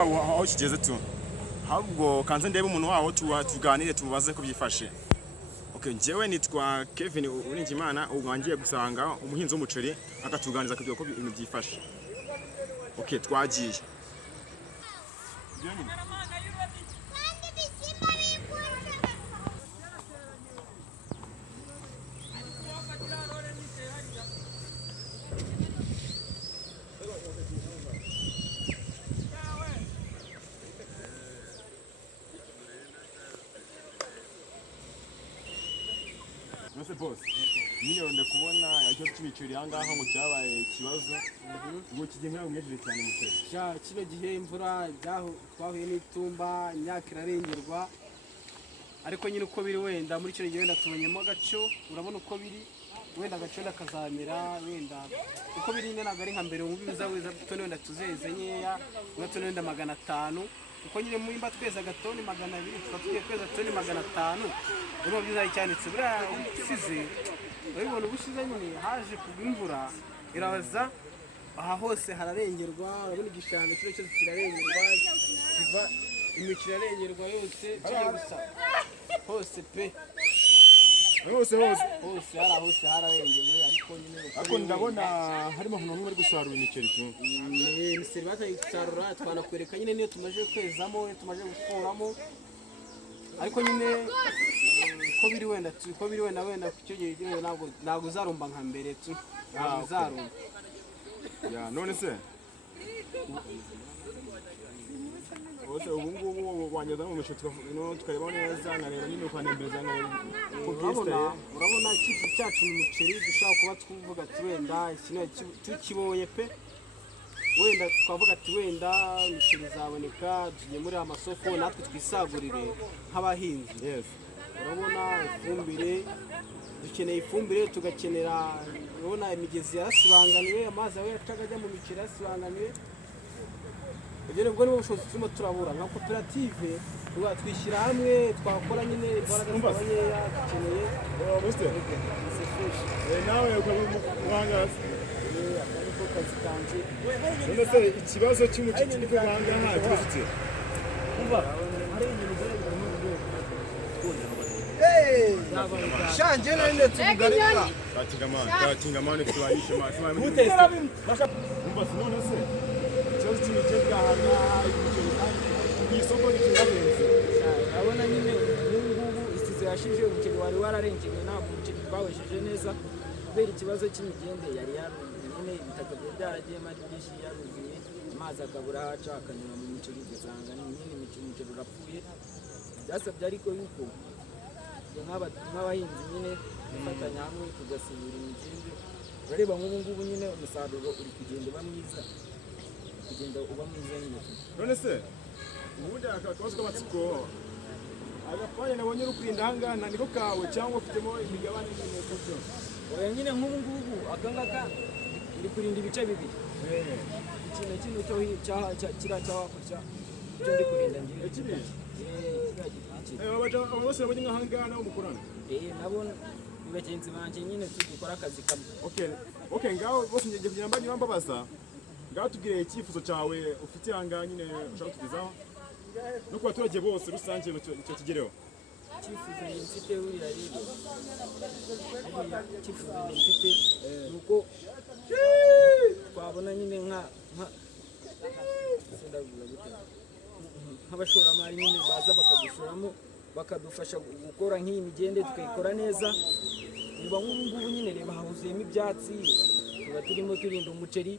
aho kigeze tu ahubwo kanze ndebe umuntu waho tuganire tumubaze ko byifashe. Okay, njyewe nitwa Kevin Uwiringiyimana, ubu ngiye gusanga umuhinzi w'umuceri akatuganiza kugira ko ibintu byifashe. Okay, twagiye. Nose boss, nyine wenda kubona icyo cy'ibiceri ahangaha ngo cyabaye ikibazo, ngo kigenga umwejeje cyane umuceri. Kino gihe imvura twahuye n'itumba, imyaka irarengerwa, ariko nyine uko biri wenda muri kino gihe wenda tubonyemo agaco, urabona uko biri wenda agaco kazamera wenda uko biri nyine ntabwo ari nka mbere wumva ibizawiza tone wenda tuzeze nkeya, ngo tone wenda 500, uko nyine muimba tweza agatoni 200 twatugiye kweza toni 500, urumva byiza cyanitse buriya usize urabibona ubushize nyine haje kugwa imvura iraza aha hose hararengerwa, urabona igishanga kino cyose kirarengerwa, kiva imikira irengerwa yose kiri gusa hose pe hose hararengeye, ariko nyine ako ndabona harimo umuntu uri gusarura imiceri tu ni serivata y'isarura twanakwereka nyine niyo tumaje kwezamo tumaje gukuramo, ariko nyine ko biri wenda cyo gihe ntabwo uzarumba nka mbere tu ntabwo uzarumba ya none se ubu ngubu wanyuze mu misho tukareba neza nkareba nyine ukanembeza urabona ikifu cyacu mu muceri dushobora kuba twuvuga ati wenda tukibonye pe wenda twavuga ati wenda imiceri izaboneka tugiye muri amasoko natwe twisagurire nk'abahinzi. Urabona ifumbire dukeneye ifumbire, tugakenera urabona imigezi yarasibanganiwe, amazi aho yacaga ajya mu miceri yarasibanganiwe, ibyo nibwo nibo bushobozi turimo turabura nka koperative twishyira hamwe twakora nyine imbaraga z'abanyeya dukeneye nawe ukamuhangaza ariko kazi kanje none se ikibazo cy'umuceri kiri kubanga nta cyose umva hari ibintu shanje nene tugarika katingamane twayishe masema umva sinone se ikibazo cy'umuceri gahanga isoko n'ikirabenze abona nyine ngubu isize yashije umuceri wari wararengewe ntabwo umuceri twawesheje neza kubera ikibazo cy'imigende yari nyine ibitaka byaragiye ari byinshi yaruzuye, amazi akabura haca akanyura mu muceri ugasanga nyine umuceri urapfuye. Byasabye ariko yuko nk'abahinzi nyine dufatanya hamwe tugasibura imigende, urareba nk'ubu ngubu nyine umusaruro uri kugenda uba mwiza nyine. None se ubundi akabazo k'amatsiko agapanya nabonye uri kurinda ahangaha niko kawe cyangwa ufitemo imigabane n'imyuka byo? Oya nyine nk'ubu ngubu akangaka iri kurinda ibice bibiri, ikintu kimwe kiriya cyahakurya icyo ndi kurinda ngiye ikibiri bose babonye nk'ahangaha nawe mukorana nabo ni bagenzi banjye nyine dukora akazi kamwe. Okay ngaho bose ngiye kugira mbanyura mbabaza ngaho tubwire icyifuzo cyawe ufite ahangaha nyine ushaka kutugezaho no ku baturage bose rusange icyo kigereho. Icyifuzo mfite buriya rero nuko twabona nyine nk'abashoramari nyine baza bakadushoramo bakadufasha gukora nk'iyi migende tukayikora neza. Niba nk'ubu ngubu nyine reba hahuzuyemo ibyatsi, tuba turimo turinda umuceri,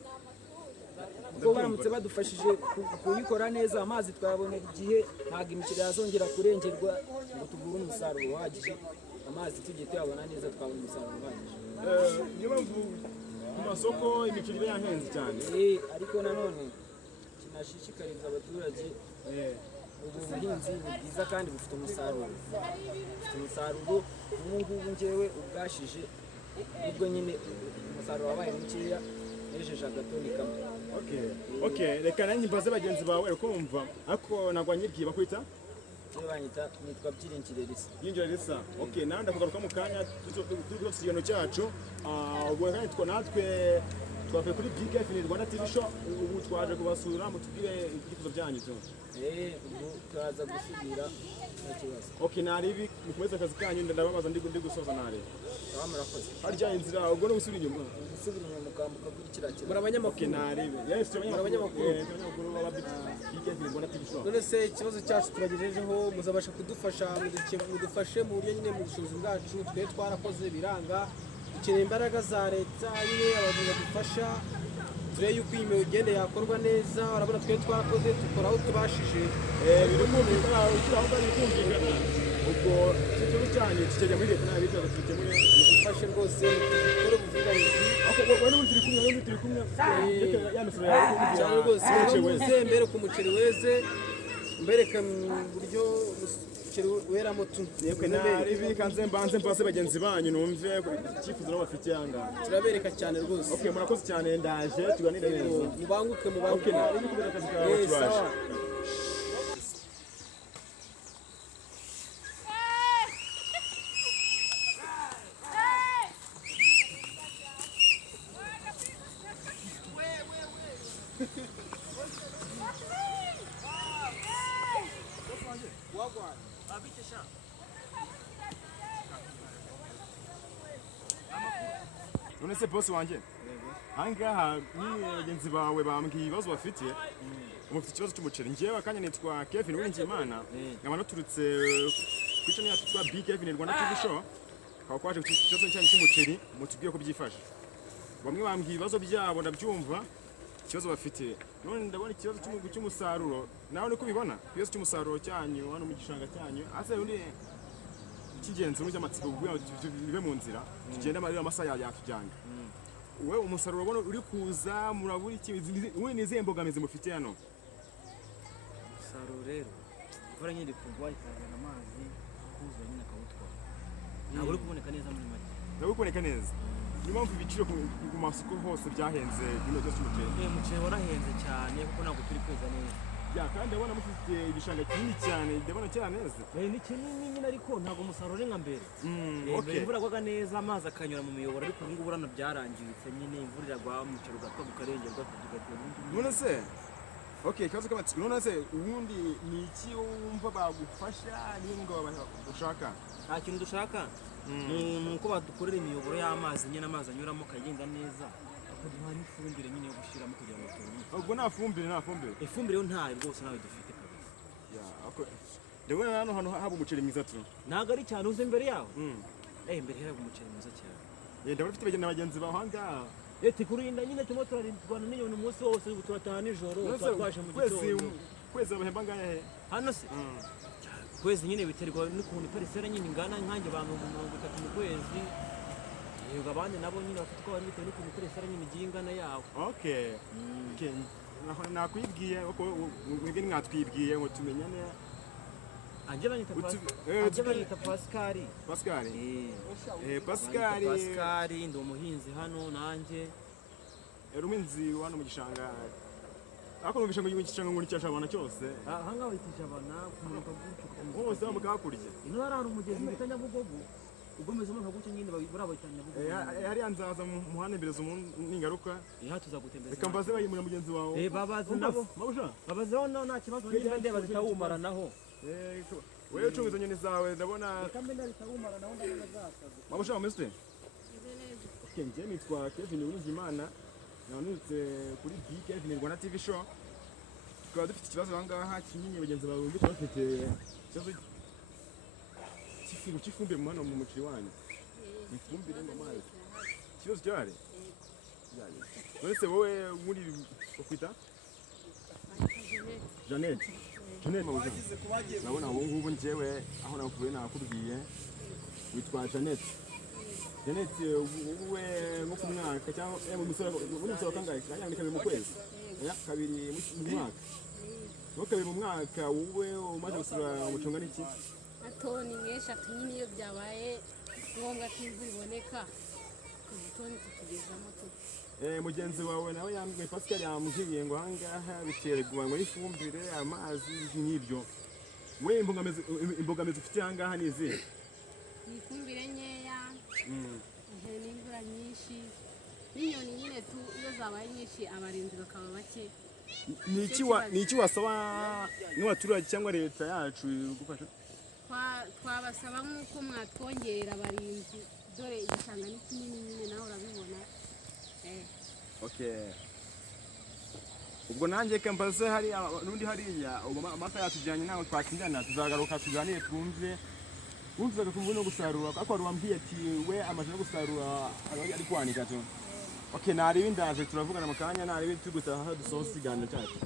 kuko baramutse badufashije kuyikora neza amazi twayabonera igihe ntabwo imiceri yazongera kurengerwa ngo tugure umusaruro uhagije, amazi tugiye tuyabona neza twabona umusaruro uhagije. Niyo mpamvu ku masoko imiceri iba yahenze cyane, ariko nanone kinashishikariza abaturage ubu buhinzi ni bwiza kandi bufite umusaruro. Ubu ngubu njyewe ubwashije nubwo nyine umusaruro wabaye mukeya nejeje agatoni kamwe. Okay, reka nanjye mbaze bagenzi bawe uko wumva ariko nagwa nyibwiye bakwita banyita nitwa Byiringiro Elisa. Byiringiro Elisa. Okay, nanda kugaruka mu kanya turi ku kiganiro cyacu ubwo kandi natwe twavuye kuri BKF ni Rwanda TV show ubu twaje kubasura mutubwire ibyifuzo byanyu byo ubwo turaza gusubira nta kibazo. okay naribi mukomeze akazi kanyu ndababaza ndi gusoza nare murakoze harya inzira ubwo no gusubira inyuma mukambuka kuri kiriya kintu muri abanyamakuru. okay naribi yes abanyamakuru baba BKF ni Rwanda TV show. none se ikibazo cyacu turagejejeho muzabasha kudufasha mudufashe mu buryo nyine mu bushobozi bwacu twe twarakoze biranga dukeneye imbaraga za leta nyine abantu badufasha turebe yuko iyi migende yakorwa neza. urabona twe twarakoze dukora aho tubashije biri kumvikana aho bari kumvikana ubwo ikibazo cyanyu kikajya muri leta nabi cyo tukemure mudufashe rwose dukore ubuvuganizi ako wowe turi kumwe ya misoro yawe cyane rwose muze mbere ku muceri weze mbereka mu buryo umuceri weramo tu yekwe naribi kanze mbanze mbase bagenzi banyu numve icyifuzo nabo bafite yanga turabereka cyane rwose. okay murakoze cyane ndaje tuganire neza mubanguke okay naribi kubera akazi kawe twaje none se boss wanjye ahangaha ni bagenzi bawe bambwiye ibibazo bafite umufite ikibazo cy'umuceri njyewe akanya nitwa Kevin Uwiringiyimana nkaba naturutse ku channel yacu twa BKF ni Rwanda TV show kwa kwaje ikibazo cyanyu cy'umuceri mutubwiye ko byifashe bamwe bambwiye ibibazo byabo ndabyumva ikibazo bafite none ndabona ikibazo cy'umusaruro nawe niko ubibona ikibazo cy'umusaruro cyanyu hano mu gishanga cyanyu ase undi cy'ingenzi n'ujya amatsiko bibe mu nzira tugenda amasaha yatujyanye we umusaruro ubona uri kuza murabura iki we nizihe mbogamizi mufite hano umusaruro rero imvura nyine kugwa ikazana amazi kuzuza nyine akawutwara ntabwo uri kuboneka neza muri make ntabwo kuboneka neza niyo mpamvu ibiciro ku masoko hose byahenze bino byose umuceri umuceri warahenze cyane kuko ntabwo turi kweza neza ya kandi ndabona mufite igishanga kinini cyane ndabona cyera neza ni kinini nyine ariko ntabwo umusaruro uri nka mbere okay imvura agwaga neza amazi akanyura mu miyoboro ariko ubu ngubu urabona byarangiritse nyine imvura iragwa umuceri ugapfa ukarengerwa tugatera none se okay ikibazo k'amatsiko none se ubundi ni iki wumva bagufasha niyo ngo ushaka nta kintu dushaka ni uko badukorera imiyoboro y'amazi nyine amazi anyuramo akagenda neza bakaduha n'ifumbire nyine yo gushyiramo kugira ngo tubone ubwo nta fumbire ifumbire yo ntayo rwose nawe dufite kabisa ndabona hano haba umuceri mwiza tu ntabwo ari cyane uze imbere yaho imbere yaho umuceri mwiza cyane ndabona ufite bagenzi bawe ahangaha kurinda nyine turimo turarwana n'inyoni umunsi wose ubu turataha nijoro twaje mu gitondo kwezi bahemba ngahe hano se kwezi nyine biterwa n'ukuntu iparisera nyine ingana nkanjye abantu 30 mu kwezi yego abandi nabo nyine bafite uko bari bitewe n'ukuntu iparisera nyine igiye ingana yaho okay nakwibwiye uko mwebwe mwatwibwiye ngo tumenyane anje banyita Pascal ndi umuhinzi hano nanjye umuhinzi hano mu gishanga ako numvisha ngo igishanga ngo cyashabana cyose ahanga bayitisha abana kumuruka gutyo hose bamukakurya ino hari umugezi bita Nyabugogo ugomezemo nka gutyo nyine burabahitanya Nyabugogo yari yanzaza mu muhanda mbere zo ningaruka tuzagutembeza reka mbaze bayimura mugenzi wawe babaze nabo babaze naho nta kibazo nyine ndeba zitawumaranaho wewe ucungiza nyoni zawe ndabona mabusha wameze okay njye nitwa Kevin Uwiringiyimana nanutse kuri BKF ni Rwanda TV show tukaba dufite ikibazo ahangaha kinini bagenzi bawe bumvise bafite ikibazo cy'ifumbire mu hano mu muceri wanyu ifumbire mu mazi ikibazo cyari none wowe muri ukwita Janet nabona ubu ngubu njyewe aho navuye nakubwiye witwa Janet wowe nko ku mwaka cyangwa mu musoro kangahe cyangwa kabiri mu kwezi kabiri mu mwaka no kabiri mu mwaka wowe umaze gusura umucunga n'iki atoni nk'eshatu nyine iyo byabaye ngombwa ko imvura iboneka ku gitoni tukigezamo mugenzi wawe nawe yambwiye Pascal yambwiye ngo ahangaha biterwa n'ifumbire amazi n'ibyo we imbogamizi ufite ahangaha ni izihe ni ifumbire nkeya n'imvura nyinshi n'inyoni nyine iyo zabaye nyinshi abarinzi bakaba bake. ni iki wasaba n'abaturage cyangwa leta yacu gufasha? Twabasaba nk'uko mwatwongerera abarinzi, dore igishanga ni kinini nyine nawe urabibona. Okay, ubwo nanjye kambaze hari n'undi hariya amata yatujyanye nawe twakindana tuzagaruka tuganire twumve kuvuga no gusarura ako wari wambwiye ati we amaze no gusarura ari kwanika tu. Okay, nari bindaje turavugana mu kanya, nari tugutaha dusoza iganiro cyacu.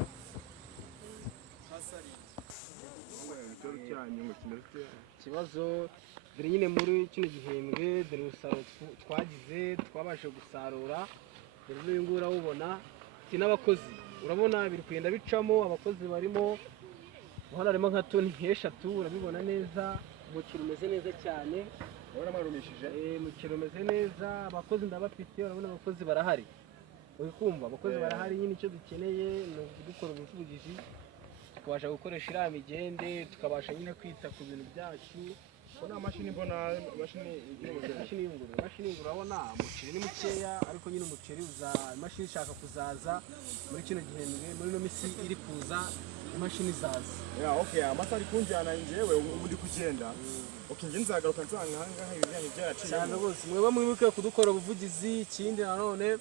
Ikibazo dore nyine muri kino gihembwe dore umusaruro twagize twabashe gusarura, dore n'uyu nguyu urawubona, iki n'abakozi urabona biri kugenda bicamo, abakozi barimo, hano harimo nka toni nk'eshatu, urabibona neza, umukiro umeze neza cyane, urabona marumishije, umukiro umeze neza, abakozi ndabafite, urabona abakozi barahari, uri kumva abakozi barahari. Nyine icyo dukeneye ni ukudukora ubuvugizi, tukabasha gukoresha iriya migende, tukabasha nyine kwita ku bintu byacu. Mbona mashini y'ingurube, urabona umuceri ni mukeya, ariko nyine umuceri imashini ishaka kuzaza muri kino gihembwe, muri ino minsi iri kuza imashini zaza. Okay, amata ari kunjyana njyewe ubu ndi kugenda. Okay, nje nzagaruka nsanga aha ngaha ibijyanye byacu cyane rwose. Mweba mwibuke kudukora ubuvugizi. Ikindi nanone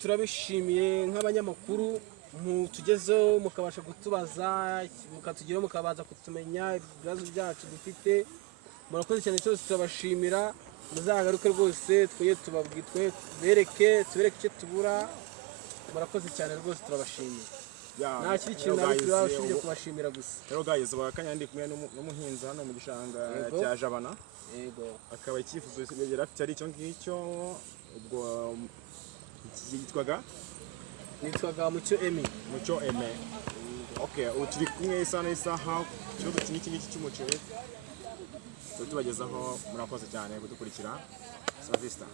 turabishimiye nk'abanyamakuru, mutugezeho mukabasha kutubaza, mukatugeraho mukabaza kutumenya ibibazo byacu dufite. Murakoze cyane, cyose turabashimira, muzagaruke rwose tubereke icyo tubura. Murakoze cyane rwose, turabashimiye. Nta kindi kintu turabashije kubashimira gusa. Rero guys, bakanya ndi kumwe n'umuhinzi hano mu gishanga cya Jabana. Yego. Akaba icyifuzo yari afite ari icyo ngicyo, ubwo yitwaga Mucyo Emi. Okay, ubu turi kumwe isaha ikibazo kiniki cy'umuceri tubagezaho. Murakoze cyane kudukurikira. Savista.